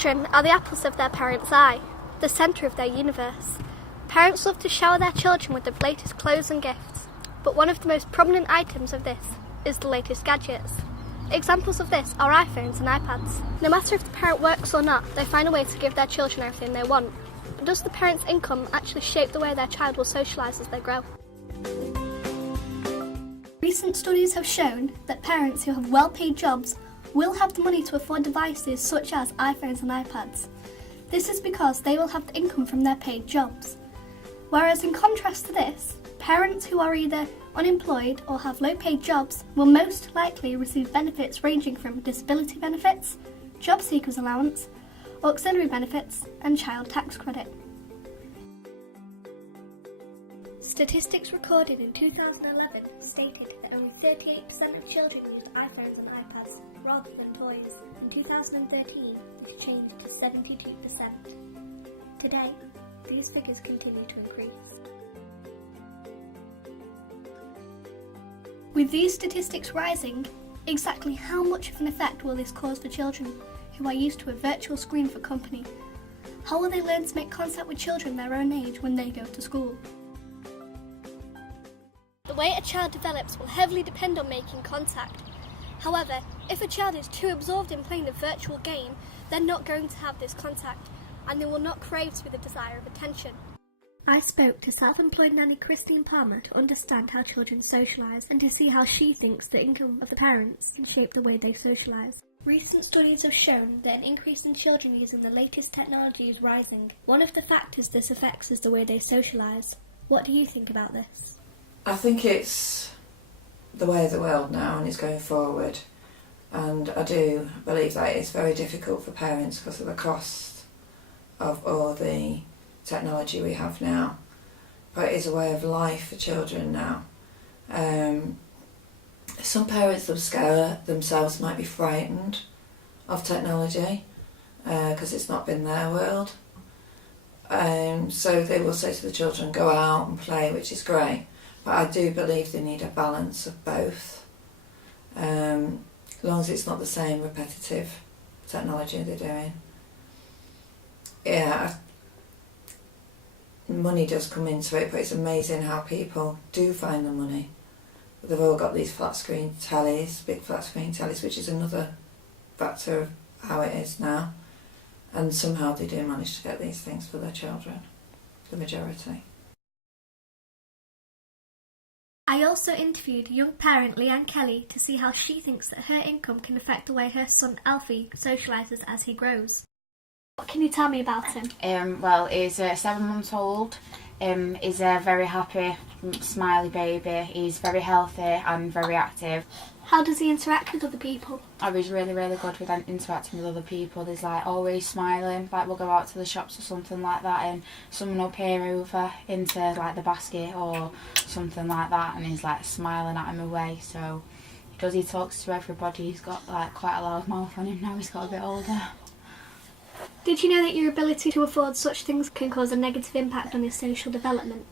Children are the apples of their parents' eye, the centre of their universe. Parents love to shower their children with the latest clothes and gifts, but one of the most prominent items of this is the latest gadgets. Examples of this are iPhones and iPads. No matter if the parent works or not, they find a way to give their children everything they want. But does the parent's income actually shape the way their child will socialise as they grow? Recent studies have shown that parents who have well-paid jobs will have the money to afford devices such as iPhones and iPads. This is because they will have the income from their paid jobs. Whereas in contrast to this, parents who are either unemployed or have low-paid jobs will most likely receive benefits ranging from disability benefits, job seekers allowance, auxiliary benefits and child tax credit. Statistics recorded in 2011 stated that only 38% of children used iPhones and iPads rather than toys. In 2013, this changed to 72%. Today, these figures continue to increase. With these statistics rising, exactly how much of an effect will this cause for children who are used to a virtual screen for company? How will they learn to make contact with children their own age when they go to school? The way a child develops will heavily depend on making contact. However, if a child is too absorbed in playing the virtual game, they're not going to have this contact, and they will not crave with the desire of attention. I spoke to self-employed nanny Christine Palmer to understand how children socialise and to see how she thinks the income of the parents can shape the way they socialise. Recent studies have shown that an increase in children using the latest technology is rising. One of the factors this affects is the way they socialise. What do you think about this? I think it's the way of the world now and it's going forward, and I do believe that it's very difficult for parents because of the cost of all the technology we have now, but it is a way of life for children now. Some parents themselves might be frightened of technology because it's not been their world, so they will say to the children, go out and play, which is great. But I do believe they need a balance of both, as long as it's not the same repetitive technology they're doing. Yeah, money does come into it, but it's amazing how people do find the money. They've all got these flat screen tellies, big flat screen tellies, which is another factor of how it is now. And somehow they do manage to get these things for their children, the majority. I also interviewed young parent Leanne Kelly to see how she thinks that her income can affect the way her son Alfie socialises as he grows. What can you tell me about him? Well, he's 7 months old. He's a very happy, smiley baby. He's very healthy and very active. How does he interact with other people? Oh, he's really, really good with interacting with other people. He's like always smiling. Like we'll go out to the shops or something like that, and someone will peer over into like the basket or something like that, and he's like smiling at him away. So he talks to everybody. He's got like quite a loud mouth on him now. He's got a bit older. Did you know that your ability to afford such things can cause a negative impact on his social development?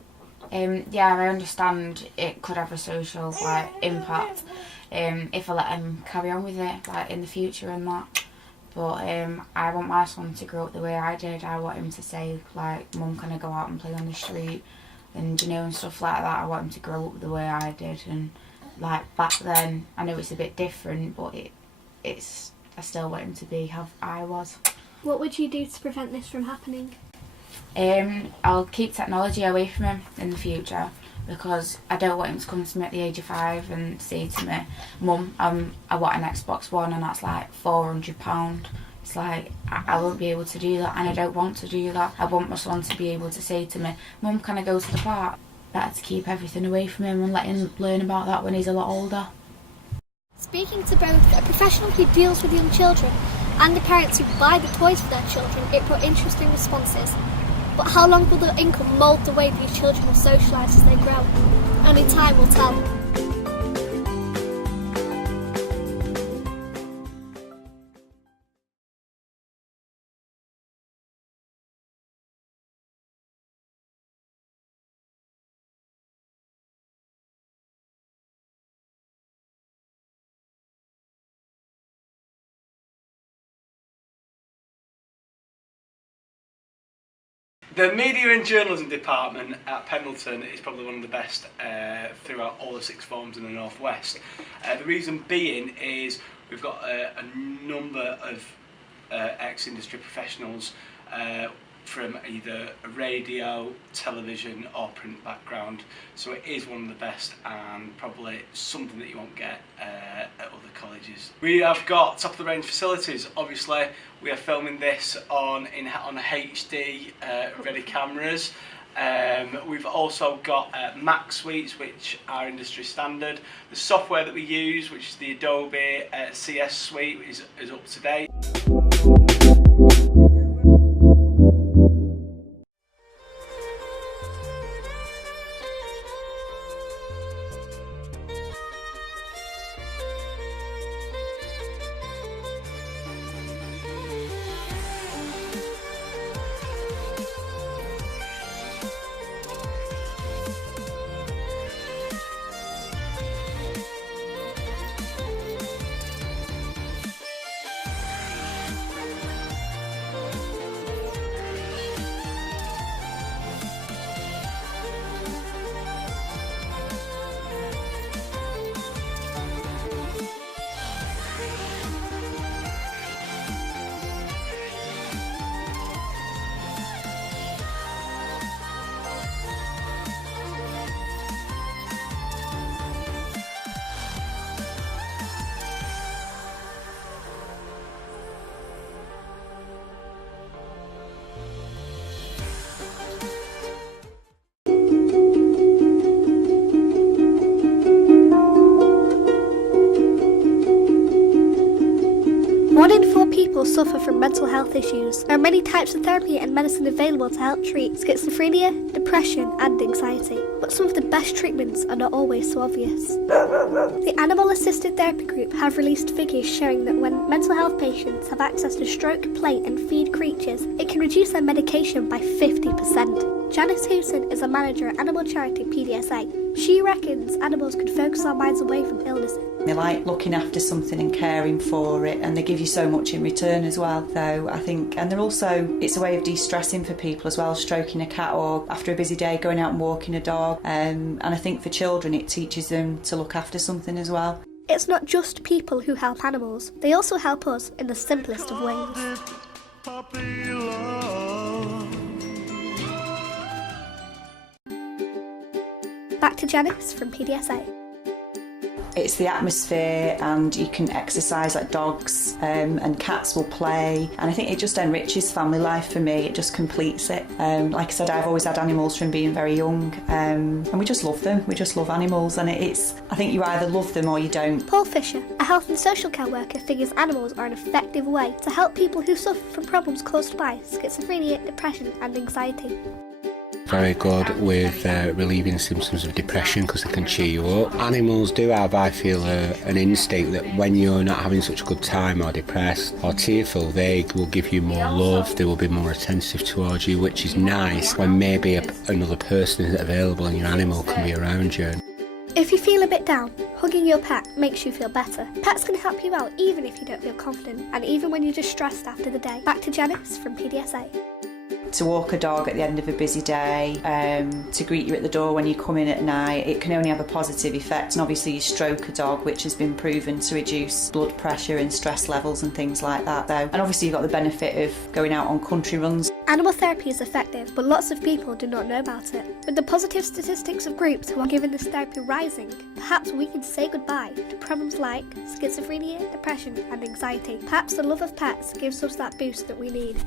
Yeah, I understand it could have a social impact if I let him carry on with it in the future and that. But I want my son to grow up the way I did. I want him to say Mum, can I go out and play on the street and and stuff like that. I want him to grow up the way I did, and back then I know it's a bit different, but I still want him to be how I was. What would you do to prevent this from happening? I'll keep technology away from him in the future, because I don't want him to come to me at the age of 5 and say to me, Mum, I want an Xbox One and that's like £400. It's like, I won't be able to do that, and I don't want to do that. I want my son to be able to say to me, Mum, can I go to the park? Better to keep everything away from him and let him learn about that when he's a lot older. Speaking to both a professional who deals with young children and the parents who buy the toys for their children, it brought interesting responses. But how long will the income mould the way these children will socialise as they grow? Only time will tell. The Media and Journalism Department at Pendleton is probably one of the best throughout all the sixth forms in the North West. The reason being is we've got a number of ex-industry professionals from either a radio, television or print background, so it is one of the best and probably something that you won't get at other colleges. We have got top of the range facilities. Obviously we are filming this on a HD ready cameras. We've also got Mac suites, which are industry standard. The software that we use, which is the Adobe CS suite, is up to date. One in 4 people suffer from mental health issues. There are many types of therapy and medicine available to help treat schizophrenia, depression and anxiety. But some of the best treatments are not always so obvious. The Animal Assisted Therapy Group have released figures showing that when mental health patients have access to stroke, play and feed creatures, it can reduce their medication by 50%. Janice Hewson is a manager at animal charity PDSA. She reckons animals could focus our minds away from illnesses. They like looking after something and caring for it, and they give you so much in return as well. So I think, and they're also, it's a way of de-stressing for people as well, stroking a cat or after a busy day going out and walking a dog. And I think for children it teaches them to look after something as well. It's not just people who help animals, they also help us in the simplest of ways. Back to Janice from PDSA. It's the atmosphere, and you can exercise like dogs and cats will play, and I think it just enriches family life for me. It just completes it. Like I said, I've always had animals from being very young, and we just love them. We just love animals, and I think you either love them or you don't. Paul Fisher, a health and social care worker, figures animals are an effective way to help people who suffer from problems caused by schizophrenia, depression and anxiety. Very good with relieving symptoms of depression because they can cheer you up. Animals do have, I feel, an instinct that when you're not having such a good time or depressed or tearful, they will give you more love, they will be more attentive towards you, which is nice when maybe another person isn't available and your animal can be around you. If you feel a bit down, hugging your pet makes you feel better. Pets can help you out even if you don't feel confident, and even when you're just stressed after the day. Back to Janice from PDSA. To walk a dog at the end of a busy day, to greet you at the door when you come in at night, it can only have a positive effect. And obviously you stroke a dog, which has been proven to reduce blood pressure and stress levels and things like that though. And obviously you've got the benefit of going out on country runs. Animal therapy is effective, but lots of people do not know about it. With the positive statistics of groups who are given this therapy rising, perhaps we can say goodbye to problems like schizophrenia, depression and anxiety. Perhaps the love of pets gives us that boost that we need.